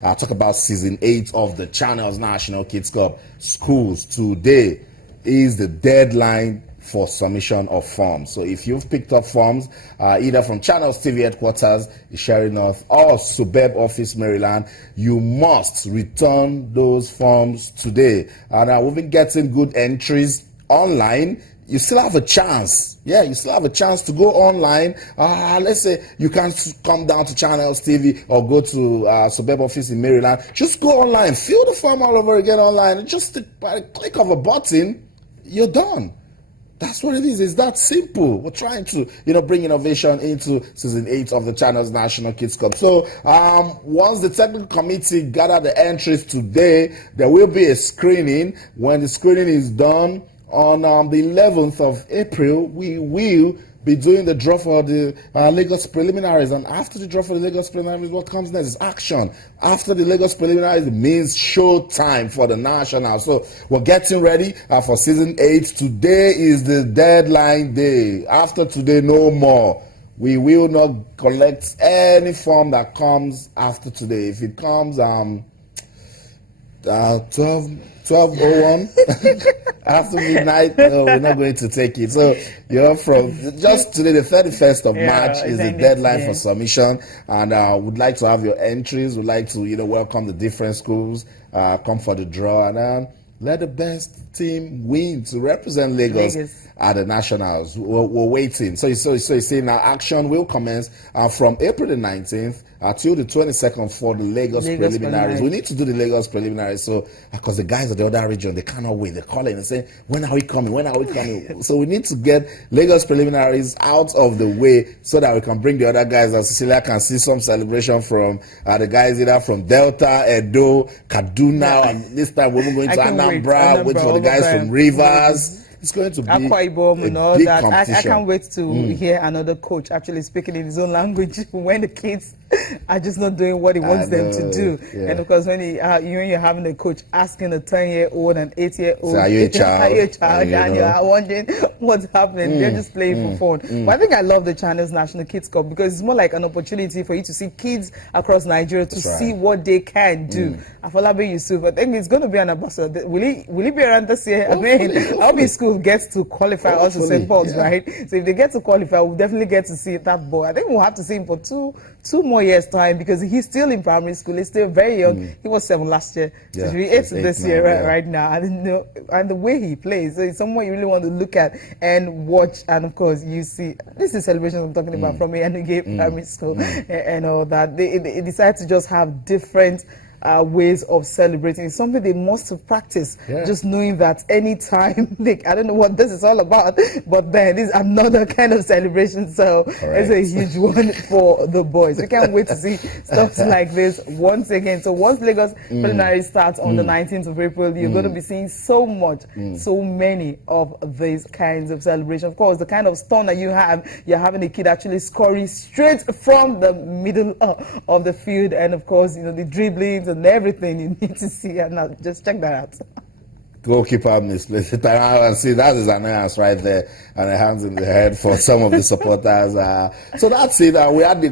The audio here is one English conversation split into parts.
I'll talk about season 8 of the Channels National Kids Cup. Schools, today is the deadline for submission of forms. So if you've picked up forms, either from Channels TV headquarters, Sherry North, or Suburb Office, Maryland, you must return those forms today. And we've been getting good entries online. You still have a chance. Yeah, you still have a chance to go online. Let's say you can come down to Channels TV or go to Suburb Office in Maryland. Just go online, fill the form all over again online. Just by a click of a button, you're done. That's what it is. It's that simple. We're trying to, bring innovation into season 8 of the Channels National Kids Cup. So once the technical committee gather the entries today, there will be a screening. When the screening is done, on the 11th of April, we will be doing the draw for the Lagos preliminaries. And after the draw for the Lagos preliminaries, what comes next is action. After the Lagos preliminaries, it means show time for the national. So we're getting ready for season 8. Today is the deadline day. After today, no more. We will not collect any form that comes after today. If it comes 12:01 after midnight, no, we're not going to take it. So from just today, the 31st of March is the deadline for submission, and would like to have your entries. Would like to welcome the different schools, come for the draw, and let the best team win to represent Lagos at the nationals. We're waiting. So you see now action will commence from April the 19th till the 22nd for the Lagos preliminaries. We need to do the Lagos preliminaries, so because the guys of the other region, they cannot wait. They're calling and saying, when are we coming? When are we coming? So we need to get Lagos preliminaries out of the way so that we can bring the other guys. As Cecilia can see some celebration from the guys either from Delta, Edo, Kaduna, and this time we're going to Anambra, wait for the guys from Rivers. It's going to be Akwa Ibom and all big that. I competition. can't wait to hear another coach actually speaking in his own language when the kids are just not doing what he wants them to do. Yeah. And of course, when you're having a coach asking a 10-year-old and 8-year-old, so are you a child? And you're wondering what's happening. They're just playing for fun. But I think I love the Channels National Kids Cup because it's more like an opportunity for you to see kids across Nigeria to see what they can do. Afolabi Yusuf, I think it's going to be an ambassador. Will he be around this year? I hope his school gets to qualify also St. Paul's, right? So if they get to qualify, we'll definitely get to see that boy. I think we'll have to see him for two more years time because he's still in primary school. He's still very young. He was 7 last year. So he'll be 8 this year right now. And the way he plays, so it's someone you really want to look at and watch. And of course, you see, this is celebrations I'm talking about from Yanage Primary School and all that. They decide to just have different ways of celebrating. It's something they must have practiced. Just knowing that anytime, I don't know what this is all about, but then this is another kind of celebration. So it's a huge one for the boys. We can't wait to see stuff like this once again. So once Lagos preliminary starts on the 19th of April, you're going to be seeing so many of these kinds of celebrations. Of course, the kind of stun that you're having a kid actually scoring straight from the middle of the field, and of course, the dribblings and everything you need to see, and now just check that out. Goalkeeper misplaced it. And see, that is an ass right there, and a hands in the head for some of the supporters. So that's it.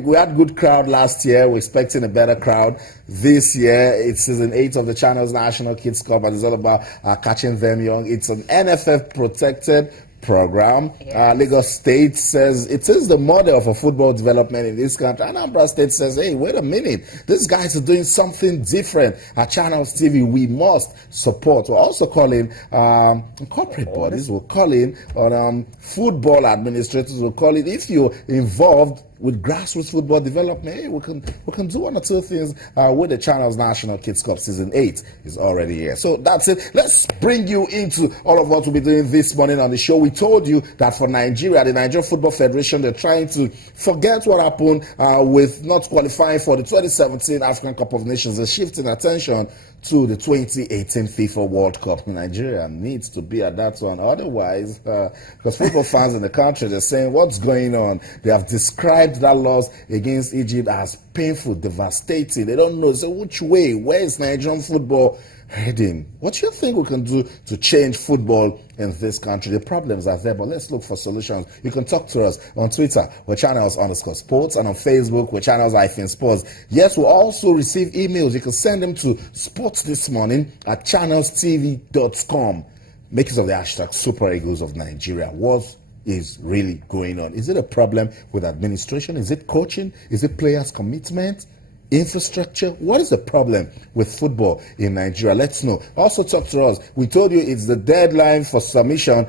We had good crowd last year. We're expecting a better crowd this year. It's season 8 of the Channels National Kids Cup, and it's all about catching them young. It's an NFF protected program. Lagos State says it is the model for football development in this country. Anambra State says, hey, wait a minute, these guys are doing something different. At Channels TV, we must support. We're also calling corporate bodies, we're calling on football administrators, we're calling, if you're involved with grassroots football development, hey, we can do 1 or 2 things with the Channels National Kids Cup. Season 8 is already here. So that's it. Let's bring you into all of what we'll be doing this morning on the show. We told you that for Nigeria, the Nigeria Football Federation, they're trying to forget what happened with not qualifying for the 2017 African Cup of Nations. They're shifting attention to the 2018 FIFA World Cup. Nigeria needs to be at that one. Otherwise, because football fans in the country, they're saying, what's going on? They have described described that loss against Egypt as painful, devastating. They don't know. So which way? Where is Nigerian football heading? What do you think we can do to change football in this country? The problems are there, but let's look for solutions. You can talk to us on Twitter, we're channels_sports, and on Facebook, we're channels-sports. Yes, we'll also receive emails. You can send them to sportsthismorning@channelstv.com. Make use of the hashtag Super Eagles of Nigeria. What is really going on? Is it a problem with administration? Is it coaching? Is it players' commitment? Infrastructure? What is the problem with football in Nigeria? Let's know. Also talk to us. We told you it's the deadline for submission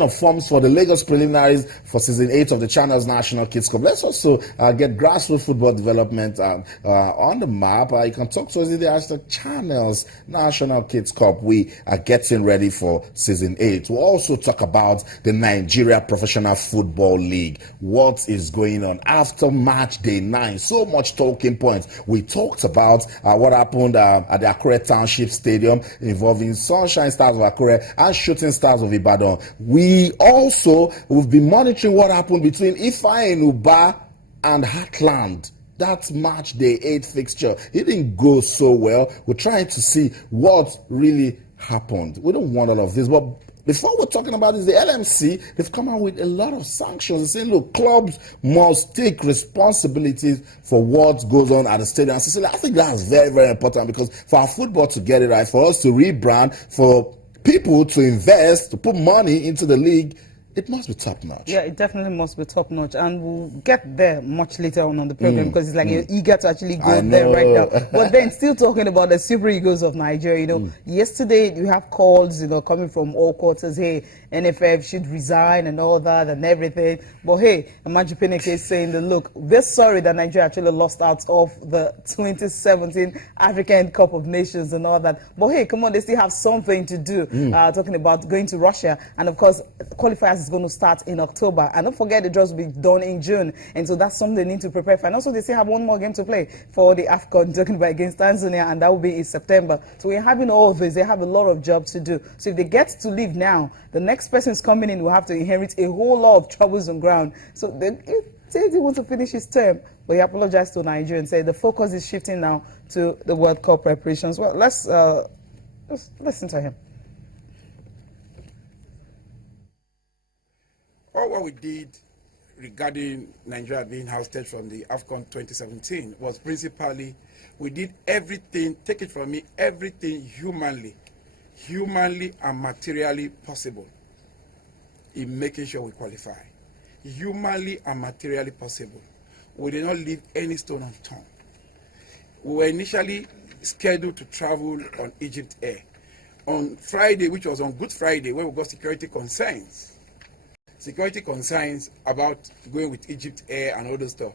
of forms for the Lagos preliminaries for season 8 of the Channels National Kids Cup. Let's also get grassroots football development on the map. You can talk to us in the hashtag Channels National Kids Cup. We are getting ready for season 8. We'll also talk about the Nigeria Professional Football League. What is going on after match day 9? So much talking points. We talked about what happened at the Akure Township Stadium involving Sunshine Stars of Akure and Shooting Stars of Ibadan. We've been monitoring what happened between Ifeanyi Uba and Heartland. That match day 8 fixture, it didn't go so well. We're trying to see what really happened. We don't want all of this, but before we're talking about this, the LMC, they've come out with a lot of sanctions. They're saying, look, clubs must take responsibilities for what goes on at the stadium. I think that's very, very important, because for our football to get it right, for us to rebrand, for people to invest, to put money into the league, it must be top notch. Yeah, it definitely must be top notch, and we'll get there much later on the program, because it's like you're eager to actually go there right now. But then, still talking about the Super Eagles of Nigeria, yesterday you have calls, coming from all quarters. Hey, NFF should resign and all that and everything. But hey, Amaju Pineke is saying that, look, they're sorry that Nigeria actually lost out of the 2017 African Cup of Nations and all that. But hey, come on, they still have something to do. Talking about going to Russia, and of course, qualifiers is going to start in October. And don't forget, the draws will be done in June. And so that's something they need to prepare for. And also, they still have one more game to play for the AFCON, talking about against Tanzania, and that will be in September. So we're having all of this. They have a lot of jobs to do. So if they get to leave now, the next person is coming in will have to inherit a whole lot of troubles on ground. So they say he wants to finish his term, but he apologized to Nigeria and said the focus is shifting now to the World Cup preparations. Well, let's listen to him. All what we did regarding Nigeria being ousted from the AFCON 2017 was principally, we did everything, take it from me, everything humanly and materially possible in making sure we qualify. Humanly and materially possible. We did not leave any stone unturned. We were initially scheduled to travel on Egypt Air. On Friday, which was on Good Friday, when we got security concerns about going with Egypt Air and all those stuff,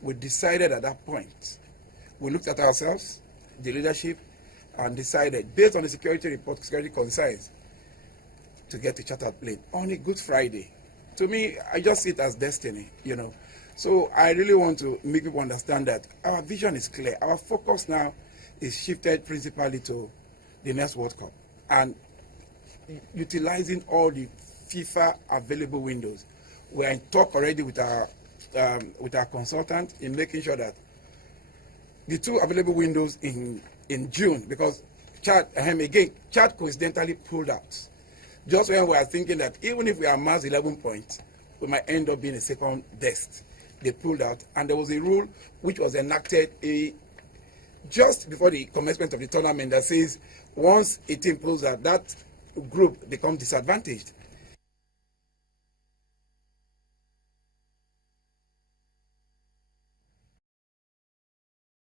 we decided at that point, we looked at ourselves, the leadership, and decided, based on the security report, security concerns, to get a chartered plane on a Good Friday. To me, I just see it as destiny, So I really want to make people understand that our vision is clear. Our focus now is shifted principally to the next World Cup and utilizing all the FIFA available windows. We are in talk already with our consultant in making sure that the 2 available windows in June, because Chad coincidentally pulled out. Just when we are thinking that even if we amass 11 points, we might end up being a second best. They pulled out, and there was a rule which was enacted just before the commencement of the tournament that says once a team pulls out, that group becomes disadvantaged.